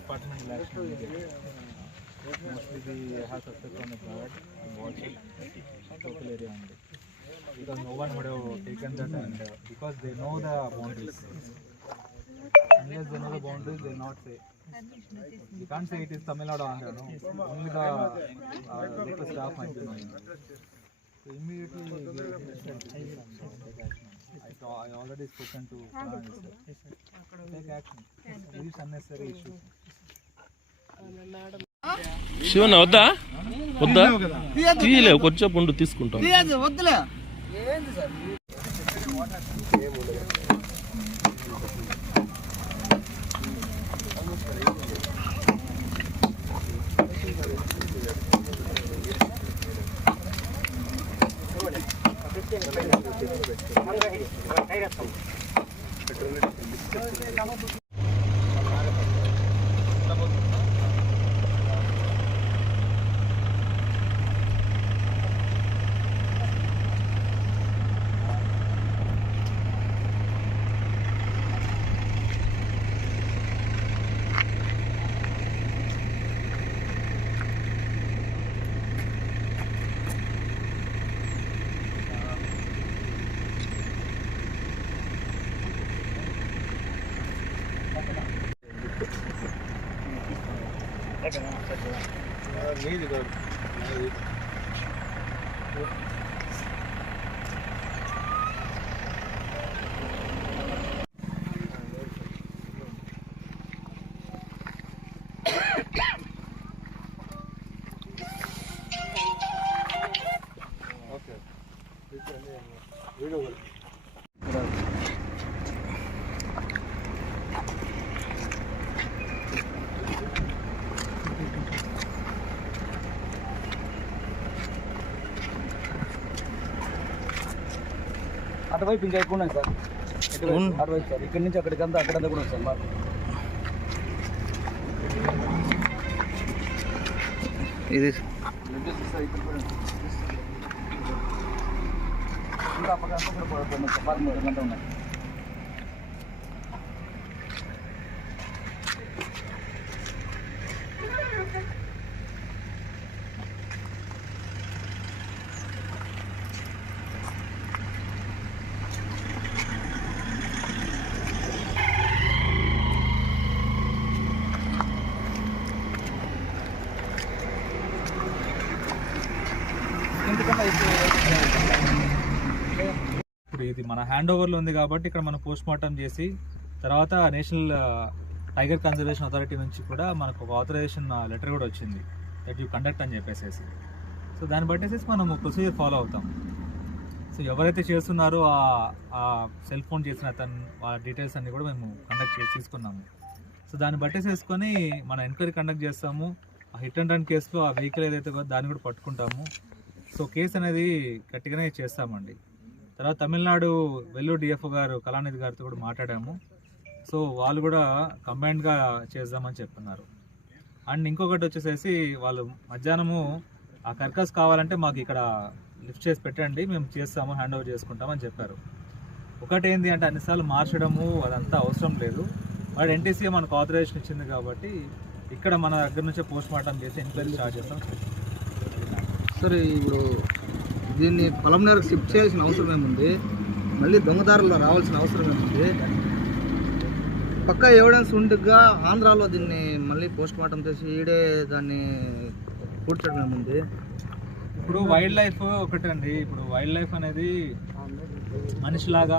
departmental action mostly we have suspect on the blood local area only because no one would have taken that and because they know the boundaries. Unless they know the boundaries, they will not say. You can't say it is Tamil Nadu Andhra, no. Only the local staff might be knowing. So immediately we take action. I already spoken to Prime Minister. Take action. These unnecessary issues. Shivanna వద్దా వద్దా తీయలేవు కొంచెం పండు తీసుకుంటాం. వద్దులే అటువైపు ఇంకా ఎక్కువ ఉన్నాయి సార్. అటువైపు సార్ ఇక్కడి నుంచి అక్కడికంతా అక్కడంతా కూడా వస్తాం మాకు. ఇది ఇంకా అప్పటికంతా కూడా 3 గంటలు ఉన్నాయి. ఇప్పుడు ఇది మన హ్యాండ్ ఓవర్లో ఉంది కాబట్టి ఇక్కడ మనం పోస్ట్ మార్టం చేసి తర్వాత నేషనల్ టైగర్ కన్జర్వేషన్ అథారిటీ నుంచి కూడా మనకు ఒక ఆథరైజేషన్ లెటర్ కూడా వచ్చింది దట్ యూ కండక్ట్ అని చెప్పేసి. సో దాన్ని బట్టేసేసి మనం ప్రొసీజర్ ఫాలో అవుతాం. సో ఎవరైతే చేస్తున్నారో ఆ సెల్ ఫోన్ చేసిన ఆ డీటెయిల్స్ అన్నీ కూడా మేము కండక్ట్ చేసి తీసుకున్నాము. సో దాన్ని బట్టేసేసుకొని మనం ఎంక్వైరీ కండక్ట్ చేస్తాము. ఆ హిట్ అండ్ రన్ కేసులో ఆ వెహికల్ ఏదైతే దాన్ని కూడా పట్టుకుంటాము. సో కేసు అనేది గట్టిగానే చేస్తామండి. తర్వాత తమిళనాడు వెల్లూరు డిఎఫ్ఓ గారు కళానిధి గారితో కూడా మాట్లాడాము. సో వాళ్ళు కూడా కంబైన్డ్గా చేద్దామని చెప్తున్నారు. అండ్ ఇంకొకటి వచ్చేసేసి వాళ్ళు మధ్యాహ్నము ఆ కర్కస్ కావాలంటే మాకు ఇక్కడ లిఫ్ట్ చేసి పెట్టండి, మేము చేస్తాము, హ్యాండ్ ఓవర్ చేసుకుంటామని చెప్పారు. ఒకటి ఏంటి అంటే అన్నిసార్లు మార్చడము అదంతా అవసరం లేదు. వాడు ఎన్టీసీ మనకు ఆథరైజేషన్ ఇచ్చింది కాబట్టి ఇక్కడ మన దగ్గర నుంచే పోస్ట్ మార్టం చేసి ఎంక్వైరీ స్టార్ట్ చేస్తాం. సరే, ఇప్పుడు దీన్ని పొలంనేరుకు షిఫ్ట్ చేయాల్సిన అవసరం ఏముంది? మళ్ళీ దొంగదారుల్లో రావాల్సిన అవసరం ఏముంది? పక్కా ఎవిడెన్స్ ఉండగా ఆంధ్రాలో దీన్ని మళ్ళీ పోస్ట్ మార్టం చేసి ఈడే దాన్ని పూడ్చడం ఏముంది? ఇప్పుడు వైల్డ్ లైఫ్ ఒకటండి. ఇప్పుడు వైల్డ్ లైఫ్ అనేది మనిషిలాగా